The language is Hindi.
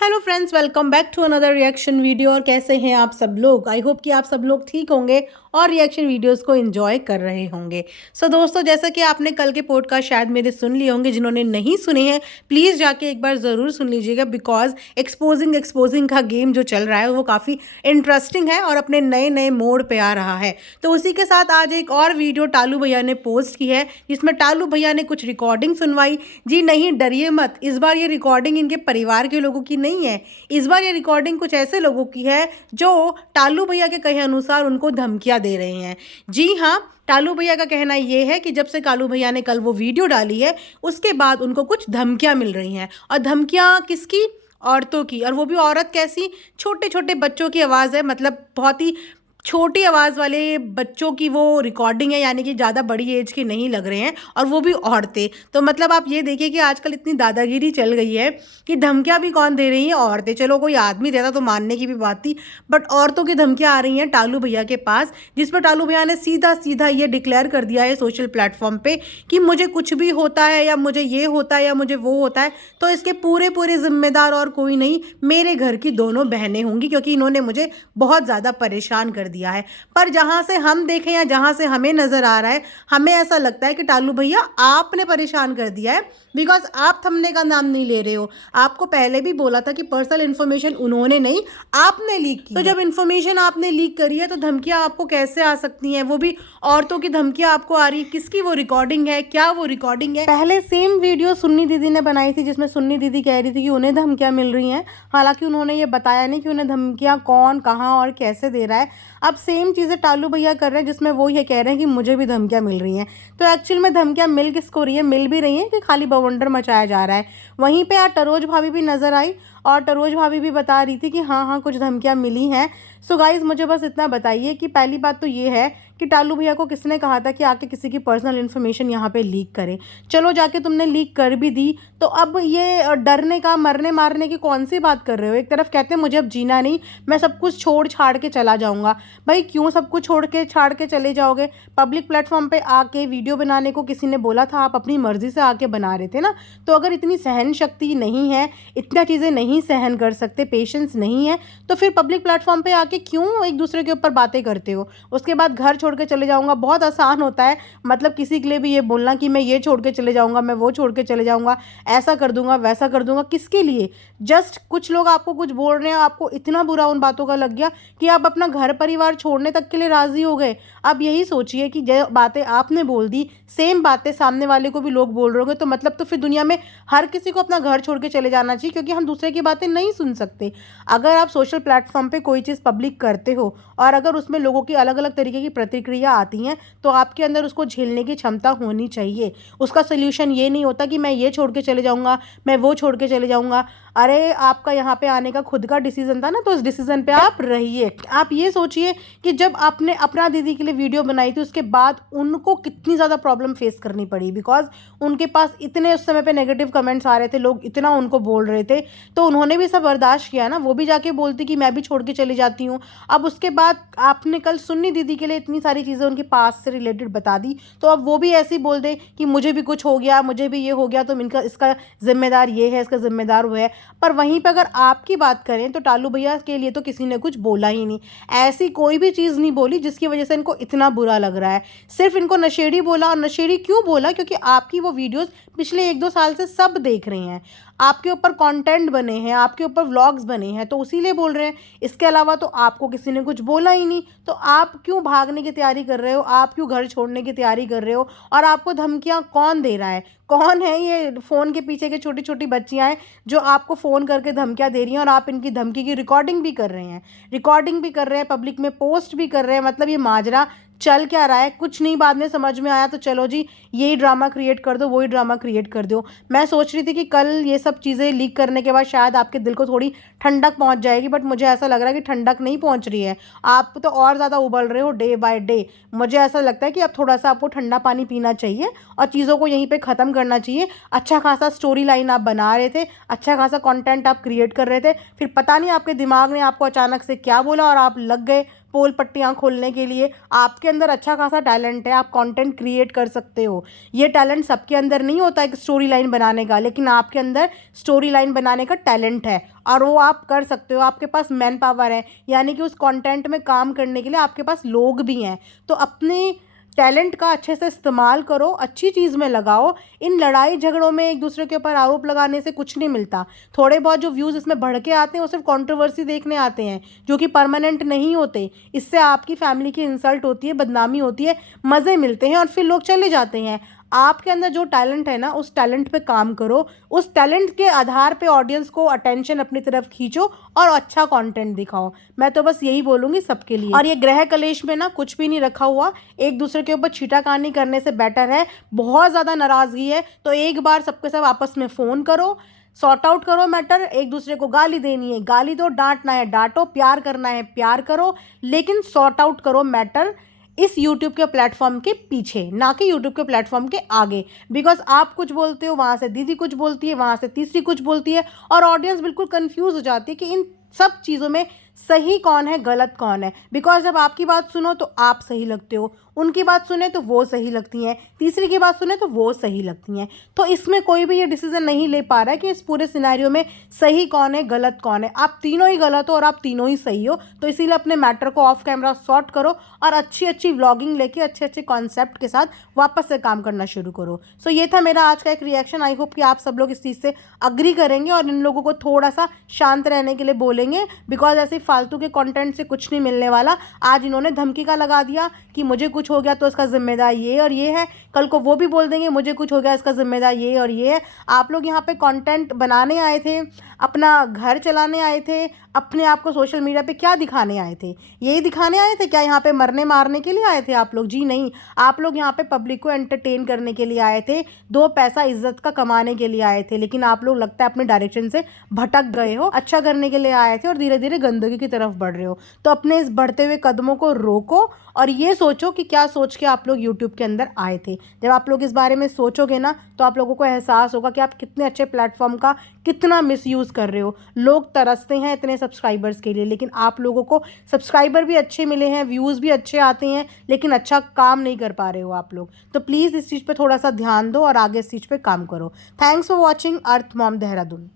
Hello friends, welcome back to another reaction video. और कैसे हैं आप सब लोग? आई होप कि आप सब लोग ठीक होंगे और रिएक्शन वीडियोस को एंजॉय कर रहे होंगे। दोस्तों, जैसा कि आपने कल के पॉडकास्ट शायद मेरे सुन लिए होंगे, जिन्होंने नहीं सुने हैं प्लीज़ जाके एक बार ज़रूर सुन लीजिएगा, बिकॉज एक्सपोजिंग का गेम जो चल रहा है वो काफ़ी इंटरेस्टिंग है और अपने नए नए मोड़ पे आ रहा है। तो उसी के साथ आज एक और वीडियो टालू भैया ने पोस्ट की है, जिसमें टालू भैया ने कुछ रिकॉर्डिंग सुनवाई। जी नहीं, डरिए मत, इस बार ये रिकॉर्डिंग इनके परिवार के लोगों की नहीं है। इस बार ये रिकॉर्डिंग कुछ ऐसे लोगों की है जो टालू भैया के कहे अनुसार उनको धमकियां दे रहे हैं। जी हाँ, टालू भैया का कहना ये है कि जब से कालू भैया ने कल वो वीडियो डाली है उसके बाद उनको कुछ धमकियां मिल रही हैं। और धमकियां किसकी? औरतों की। और वो भी औरत कैसी? छोटे छोटे बच्चों की आवाज़ है, मतलब बहुत ही छोटी आवाज़ वाले बच्चों की वो रिकॉर्डिंग है, यानी कि ज़्यादा बड़ी एज के नहीं लग रहे हैं, और वो भी औरतें। तो मतलब आप ये देखिए कि आजकल इतनी दादागिरी चल गई है कि धमकियां भी कौन दे रही हैं? औरतें। चलो कोई आदमी देता तो मानने की भी बात थी, बट औरतों की धमकियां आ रही हैं टालू भैया के पास, जिस पर टालू भैया ने सीधा सीधा ये डिक्लेयर कर दिया है सोशल प्लेटफॉर्म पे कि मुझे कुछ भी होता है, या मुझे ये होता है, या मुझे वो होता है, तो इसके पूरे पूरे जिम्मेदार और कोई नहीं, मेरे घर की दोनों बहनें होंगी, क्योंकि इन्होंने मुझे बहुत ज़्यादा परेशान कर दिया है। पर जहाँ से हम देखें या जहाँ से हमें नज़र आ रहा है, हमें ऐसा लगता है कि टालू भैया आपने परेशान कर दिया है, बिकॉज आप थमने का नाम नहीं ले रहे हो। आपको पहले भी बोला था कि पर्सनल इन्फॉर्मेशन उन्होंने नहीं, आपने लीक की। तो जब इन्फॉर्मेशन आपने लीक करी है तो धमकियां आपको कैसे आ सकती हैं? वो भी औरतों की धमकियां आपको आ रही है। किसकी वो रिकॉर्डिंग है? क्या वो रिकॉर्डिंग है? पहले सेम वीडियो सुन्नी दीदी ने बनाई थी, जिसमें सुन्नी दीदी कह रही थी कि उन्हें धमकियां मिल रही हैं। हालांकि उन्होंने ये बताया नहीं कि उन्हें धमकियां कौन, कहाँ और कैसे दे रहा है। अब सेम चीज़ें टालू भैया कर रहे हैं, जिसमें वो ये कह रहे हैं कि मुझे भी धमकियां मिल रही हैं। तो एक्चुअल में धमकियां मिल किसको रही है? मिल भी रही हैं कि खाली बवंडर मचाया जा रहा है। वहीं पे आज टरोज भाभी भी नज़र आई, और टरोज भाभी भी बता रही थी कि हाँ हाँ कुछ धमकियां मिली हैं। सो गाइज, मुझे बस इतना बताइए कि पहली बात तो ये है कि टालू भैया को किसने कहा था कि आके किसी की पर्सनल इन्फॉर्मेशन यहाँ पे लीक करे? चलो जाके तुमने लीक कर भी दी, तो अब ये डरने का, मरने मारने की कौन सी बात कर रहे हो? एक तरफ कहते हैं मुझे अब जीना नहीं, मैं सब कुछ छोड़ छाड़ के चला जाऊँगा। भाई क्यों सब कुछ छोड़ के छाड़ के चले जाओगे? पब्लिक प्लेटफॉर्म पे आके वीडियो बनाने को किसी ने बोला था? आप अपनी मर्जी से आके बना रहे थे ना। तो अगर इतनी सहन शक्ति नहीं है, इतना चीज़ें नहीं सहन कर सकते, पेशेंस नहीं है, तो फिर पब्लिक प्लेटफॉर्म पे आके क्यों एक दूसरे के ऊपर बातें करते हो? उसके बाद घर छोड़ के चले जाऊँगा, बहुत आसान होता है, मतलब किसी के लिए भी ये बोलना कि मैं ये छोड़ के चले जाऊँगा, मैं वो छोड़ के चले जाऊँगा, ऐसा कर दूँगा, वैसा कर दूँगा। किसके लिए? जस्ट कुछ लोग आपको कुछ बोल रहे हैं, आपको इतना बुरा उन बातों का लग गया कि आप अपना घर परिवार छोड़ने तक के लिए राज़ी हो गए। अब यही सोचिए कि जो बातें आपने बोल दी, सेम बातें सामने वाले को भी लोग बोल रहे होंगे, तो मतलब तो फिर दुनिया में हर किसी को अपना घर छोड़ के चले जाना चाहिए, क्योंकि हम दूसरे की बातें नहीं सुन सकते। अगर आप सोशल प्लेटफॉर्म पे कोई चीज़ पब्लिक करते हो और अगर उसमें लोगों की अलग अलग तरीके की प्रतिक्रिया आती हैं, तो आपके अंदर उसको झेलने की क्षमता होनी चाहिए। उसका सोल्यूशन ये नहीं होता कि मैं ये छोड़ के चले जाऊँगा, मैं वो छोड़ के चले जाऊँगा। अरे आपका यहाँ पे आने का खुद का डिसीजन था ना, तो उस डिसीजन पे आप रहिए। आप ये सोचिए कि जब आपने अपना दीदी के लिए वीडियो बनाई थी, उसके बाद उनको कितनी ज़्यादा प्रॉब्लम फेस करनी पड़ी, बिकॉज उनके पास इतने उस समय पे नेगेटिव कमेंट्स आ रहे थे, लोग इतना उनको बोल रहे थे, तो उन्होंने भी सब बर्दाश्त किया ना। वो भी जाके बोलती कि मैं भी छोड़ के चली जाती हूँ। अब उसके बाद आपने कल सुन्नी दीदी के लिए इतनी सारी चीज़ें उनके पास से रिलेटेड बता दी, तो अब वो भी ऐसे ही बोल दे कि मुझे भी कुछ हो गया, मुझे भी ये हो गया, तो इनका इसका जिम्मेदार ये है, इसका जिम्मेदार वो है। पर वहीं पर अगर आपकी बात करें तो टालू भैया के लिए तो किसी ने कुछ बोला ही नहीं। ऐसी कोई भी चीज़ नहीं बोली जिसकी वजह से इनको इतना बुरा लग रहा है। सिर्फ इनको नशेड़ी बोला, और नशेड़ी क्यों बोला? क्योंकि आपकी वो वीडियोस पिछले 1-2 साल से सब देख रहे हैं, आपके ऊपर कंटेंट बने हैं, आपके ऊपर व्लॉग्स बने हैं, तो उसीलिए बोल रहे हैं। इसके अलावा तो आपको किसी ने कुछ बोला ही नहीं, तो आप क्यों भागने की तैयारी कर रहे हो? आप क्यों घर छोड़ने की तैयारी कर रहे हो? और आपको धमकियां कौन दे रहा है? कौन है ये फ़ोन के पीछे के छोटी छोटी बच्चियां हैं जो आपको फ़ोन करके धमकियां दे रही हैं, और आप इनकी धमकी की रिकॉर्डिंग भी कर रहे हैं, पब्लिक में पोस्ट भी कर रहे हैं? मतलब ये माजरा चल क्या रहा है? कुछ नहीं बाद में समझ में आया तो चलो जी यही ड्रामा क्रिएट कर दो, वही ड्रामा क्रिएट कर दो। मैं सोच रही थी कि कल ये सब चीज़ें लीक करने के बाद शायद आपके दिल को थोड़ी ठंडक पहुंच जाएगी, बट मुझे ऐसा लग रहा है कि ठंडक नहीं पहुंच रही है। आप तो और ज़्यादा उबल रहे हो डे बाय डे। मुझे ऐसा लगता है कि अब थोड़ा सा आपको ठंडा पानी पीना चाहिए और चीज़ों को यहीं पर ख़त्म करना चाहिए। अच्छा खासा स्टोरी लाइन आप बना रहे थे, अच्छा खासा कंटेंट आप क्रिएट कर रहे थे, फिर पता नहीं आपके दिमाग ने आपको अचानक से क्या बोला और आप लग गए पोल पट्टियाँ खोलने के लिए। आपके अंदर अच्छा खासा टैलेंट है, आप कंटेंट क्रिएट कर सकते हो। ये टैलेंट सबके अंदर नहीं होता एक स्टोरी लाइन बनाने का, लेकिन आपके अंदर स्टोरी लाइन बनाने का टैलेंट है और वो आप कर सकते हो। आपके पास मैन पावर है, यानी कि उस कंटेंट में काम करने के लिए आपके पास लोग भी हैं। तो अपने टैलेंट का अच्छे से इस्तेमाल करो, अच्छी चीज़ में लगाओ। इन लड़ाई झगड़ों में एक दूसरे के ऊपर आरोप लगाने से कुछ नहीं मिलता। थोड़े बहुत जो व्यूज़ इसमें बढ़ के आते हैं वो सिर्फ कंट्रोवर्सी देखने आते हैं, जो कि परमानेंट नहीं होते। इससे आपकी फैमिली की इंसल्ट होती है, बदनामी होती है, मज़े मिलते हैं और फिर लोग चले जाते हैं। आपके अंदर जो टैलेंट है ना, उस टैलेंट पे काम करो, उस टैलेंट के आधार पे ऑडियंस को अटेंशन अपनी तरफ खींचो और अच्छा कंटेंट दिखाओ। मैं तो बस यही बोलूँगी सबके लिए। और ये ग्रह कलेश में ना कुछ भी नहीं रखा हुआ, एक दूसरे के ऊपर छीटाकहानी करने से बेटर है। बहुत ज़्यादा नाराज़गी है तो एक बार सबके सब आपस में फ़ोन करो, सॉर्ट आउट करो मैटर। एक दूसरे को गाली देनी है गाली दो, डांटना है डांटो, प्यार करना है प्यार करो, लेकिन सॉर्ट आउट करो मैटर इस यूट्यूब के प्लेटफॉर्म के पीछे, ना कि यूट्यूब के प्लेटफॉर्म के आगे। बिकॉज आप कुछ बोलते हो, वहाँ से दीदी कुछ बोलती है, वहाँ से तीसरी कुछ बोलती है और ऑडियंस बिल्कुल कंफ्यूज हो जाती है कि इन सब चीज़ों में सही कौन है गलत कौन है। बिकॉज जब आपकी बात सुनो तो आप सही लगते हो, उनकी बात सुने तो वो सही लगती हैं, तीसरी की बात सुने तो वो सही लगती हैं। तो इसमें कोई भी ये डिसीजन नहीं ले पा रहा है कि इस पूरे सिनेरियो में सही कौन है गलत कौन है। आप तीनों ही गलत हो और आप तीनों ही सही हो। तो इसीलिए अपने मैटर को ऑफ कैमरा सॉर्ट करो और अच्छी अच्छी व्लॉगिंग लेके अच्छे अच्छे कॉन्सेप्ट के साथ वापस से काम करना शुरू करो। सो ये था मेरा आज का एक रिएक्शन। आई होप कि आप सब लोग इस चीज़ से अग्री करेंगे और इन लोगों को थोड़ा सा शांत रहने के लिए बोलेंगे। बिकॉज ऐसे फालतू के कंटेंट से कुछ नहीं मिलने वाला। आज इन्होंने धमकी का लगा दिया कि मुझे कुछ हो गया तो इसका जिम्मेदार ये और ये है, कल को वो भी बोल देंगे मुझे कुछ हो गया इसका जिम्मेदार ये और ये है। आप लोग यहाँ पे कंटेंट बनाने आए थे, अपना घर चलाने आए थे, अपने आप को सोशल मीडिया पे क्या दिखाने आए थे? यही दिखाने आए थे क्या? यहाँ पे मरने मारने के लिए आए थे आप लोग? जी नहीं, आप लोग यहाँ पे पब्लिक को एंटरटेन करने के लिए आए थे, दो पैसा इज्जत का कमाने के लिए आए थे। लेकिन आप लोग लगता है अपने डायरेक्शन से भटक गए हो। अच्छा करने के लिए आए थे और धीरे धीरे गंदगी की तरफ बढ़ रहे हो। तो अपने इस बढ़ते हुए कदमों को रोको और ये सोचो कि क्या सोच के आप लोग यूट्यूब के अंदर आए थे। जब आप लोग इस बारे में सोचोगे ना तो आप लोगों को एहसास होगा कि आप कितने अच्छे प्लेटफॉर्म का कितना मिसयूज़ कर रहे हो। लोग तरसते हैं इतने सब्सक्राइबर्स के लिए, लेकिन आप लोगों को सब्सक्राइबर भी अच्छे मिले हैं, व्यूज़ भी अच्छे आते हैं, लेकिन अच्छा काम नहीं कर पा रहे हो आप लोग। तो प्लीज़ इस चीज़ पे थोड़ा सा ध्यान दो और आगे इस चीज़ पे काम करो। Thanks for watching earth mom Dehradun.